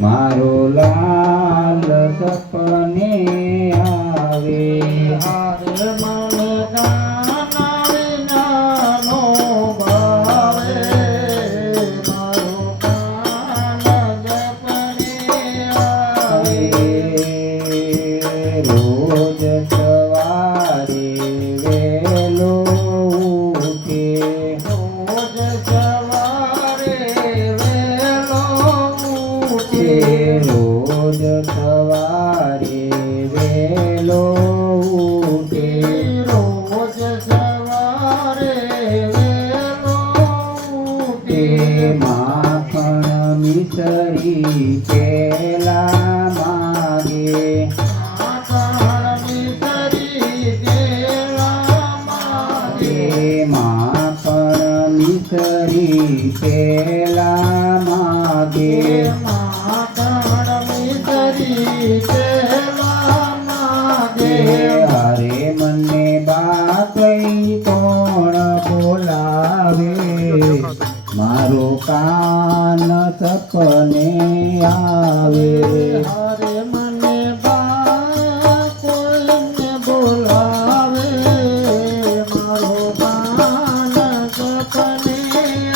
મારો લાલ સપને આવે. હાર તેમાં પણ મિસરી પેલા બાપને આવે? હરે મને બાપને બોલાવે? મારો બાન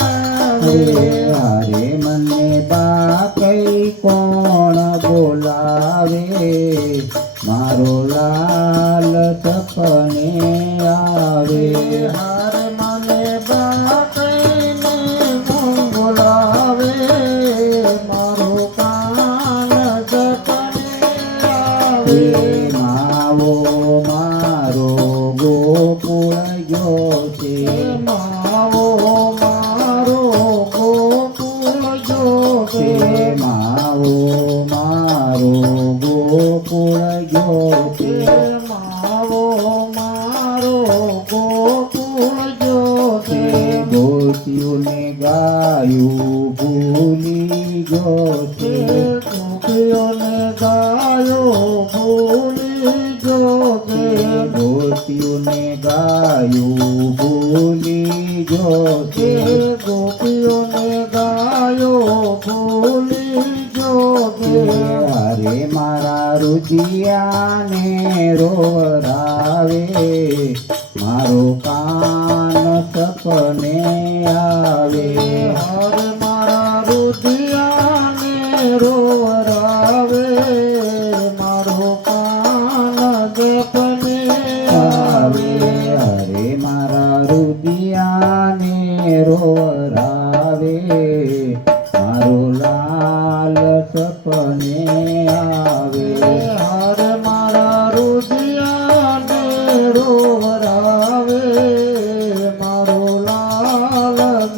આવે? ફૂલી જોગે. હરે મારા રુજિયાને રોવરાવે મારો કાન સપને આવે. હર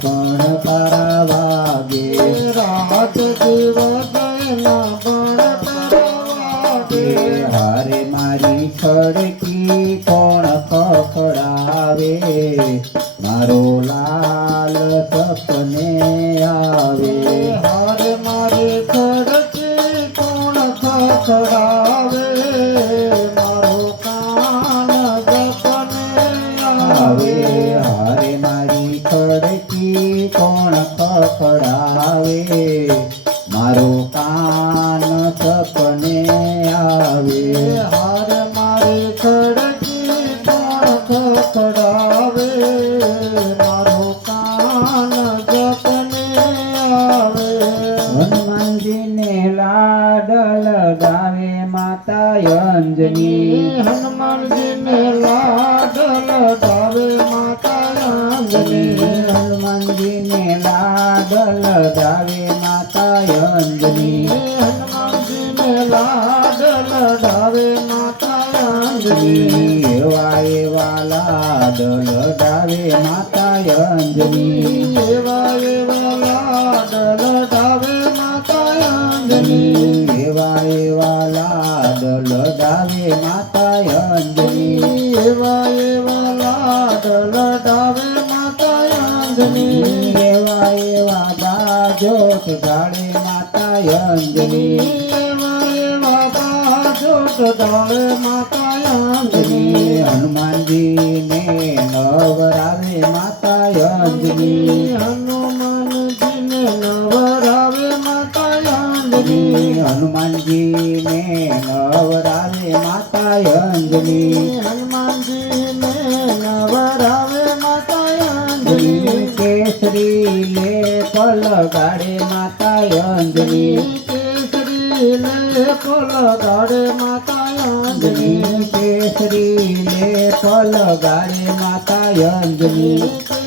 પણ પરાવાગે રાત દિવસના પણ પરાવાગે હારે મારી ખડકી કોણ ખખડાવે? મારો લાલ સપને લાડલ ગાવે માતા અંજની હનુમાનજીને લાડલ ગાવે માતા અંજની હનુમાનજીને લાડલ ગાવે માતા અંજની હનુમાનજીને લાડલ ગાવે માતા અંજની એવા એવા લાડલ ગાવે માતા અંજની એવા એવા લાડલ એવા લાડ લડાવે માતા અંજની એવા એવા લાડ લડાવે માતા અંજની એવા એવા બાજોટ ગાળે માતા અંજની એવા એવા બાજોટ ડાળે માતા અંજની હનુમાનજીને નવરાવે માતા અંજની હનુમાનજીને અંજની હનુમાનજી ને નવરાવે માતા અંજની હનુમાનજીને નવરાવે માતા અંજની કેસરી લે પલ ગાડે માતા અંજની કેસરી લે ફૂલ ગાડે માતા અંજની કેસરી લે પલ ગાડે માતા કેસરી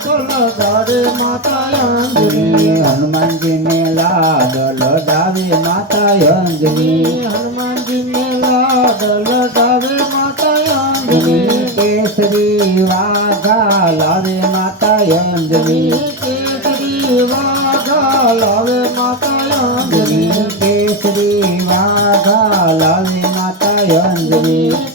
લે ફૂલ ગાડે માતા અંજની હનુમાનજી ને લાડ લડાવે માતા અંજની હનુમાનજીને લાડ લડાવે માતા અંજની કેસરી વાઘા લાવે માતા અંજની કેસરી વાઘા લાવે માતા અંજની કેસરી વાઘા લાવે માતા અંજની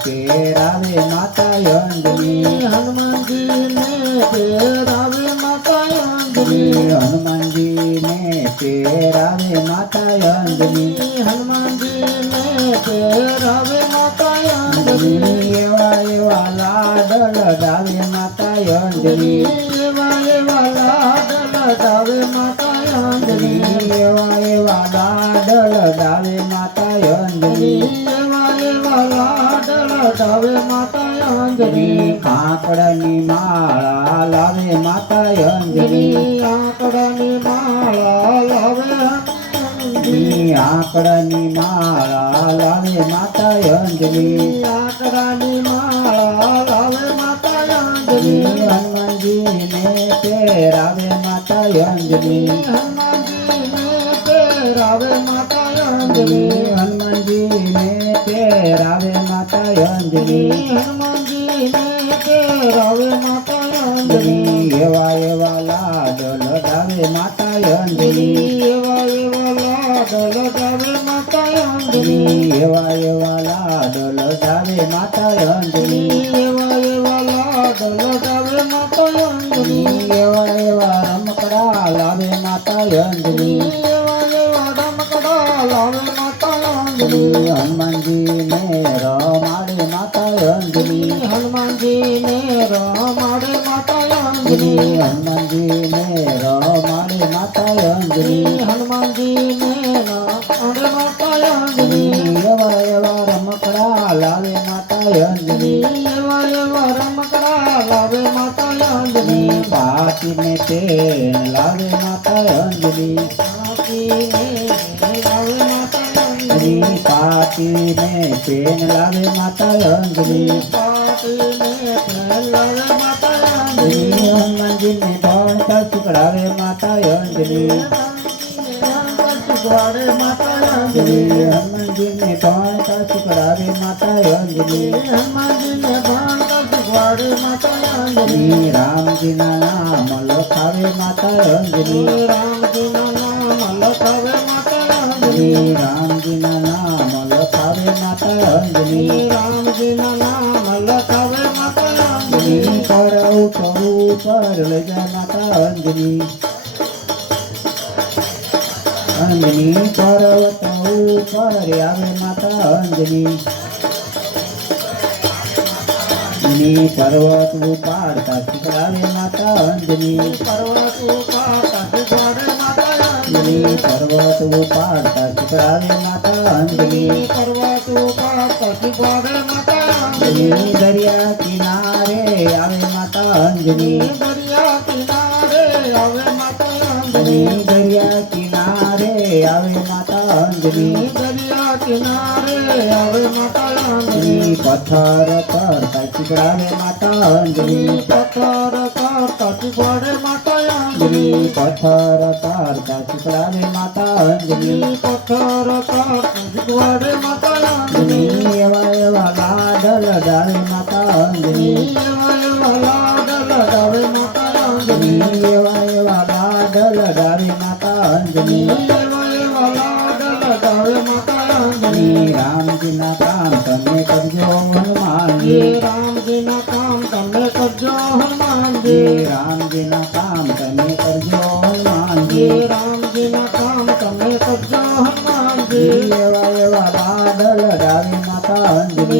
ને પેરાવે માતા અંજની હનુમાનજીને પહેરાવે માતા અંજની હનુમાનજી ને પેરાવે માતા અંજની હનુમાનજીને પહેરાવે માતા અંજની એવા એવા લાડ લડાવે માતા અંજની એવા એવા લાડ લડાવે માતા અંજની એવા એવા લાડ લડાવે માતા એવા લડાવે માતા અંજલી. કાકડાની માળા લાવે માતા અંજલી. કાકડાની માળા લાવે અંજની આકડાની માળા લાવે માતા અંજલી. આકડાની માળા લાવે માતા અંજલી. હનુમાનજી ને પેરાવે માતા અંજની હનુમાનજીને પહેરાવે માતા અંજની હનુમાનજી ને પેરાવે માતા અંજની હનુમાનજીને પહેરાવે માતા અંજની એવા એવા લાડ લડાવે માતા અંજની એવા એવા લાડ લગાવે માતા અંજની એવા એવા લાડ લડાવે માતા અંજની એવા એવા લાડ લગાવે માતા અંજની એવા એવા રમકડા લાવે માતા અંજની એવા એવા રમકડા લાવે માતા અંજની હનુમાનજી ને રમાડે માતા અંજની હનુમાનજીને રમાડે માતા અંજની હનુમાનજી ને રમાડે માતા અંજની હનુમાનજીને રમાડે માતા અંજની એવા એવા રમકડા લાવે માતા અંજની એવા એવા રમકડા લાવે માતા અંજની પાટીને તે લાવે માતા અંજની આપીને અંજની પાટીને પેન લાવે માતા અંજની પાટીને પેન લાવે માતા અંજની અંજની હનુમાનજી ને ભણતા શીખડાવે માતા અંજની શીખવાડે માતા અંજની અંજની હનુમાનજી ને ભણતા માતા અંજની હનુમાનજીને માતા રામજીના નામ લખાવે માતા અંજની રામજીના નામ લખાવે માતા અંજની અંજની રામજીના નામ લખાવે અંજની રામજીના નામ લખાવે માતા અંજની અંજની પર ઉઠો ઉપર લઈ જાય માતા અંજની અંજની અંજની પર્વત ઉપાડતા શીખડાવે માતા અંજની પર્વત ઉપાડતા શીખડાવે માતા અંજની પર્વત અંજની દરિયા કિનારે આવે માતા અંજની દરિયા કિનારે આવે માતા અંજની દરિયા કિનારે આવે માતા અંજની દરિયા કિનારે આવે માતા કરતા શીખવાડે માતા અંજની પથ્થર તારતા શીતળાવે માતા અંજની પથ્થર કાઢે માતા અંજની અંજની એવા એવા લાડલ ડાળે માતા અંજની વાલા ડલ માતા અંજની અંજની એવા એવા લાડલ ડાળે માતા માતા અંજની અંજની રામજીના કામ તમે કરજો હનુમાનજી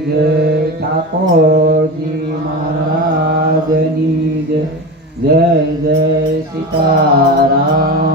જય ઠાકોરજી મહારાજની જય જય જય સીતારામ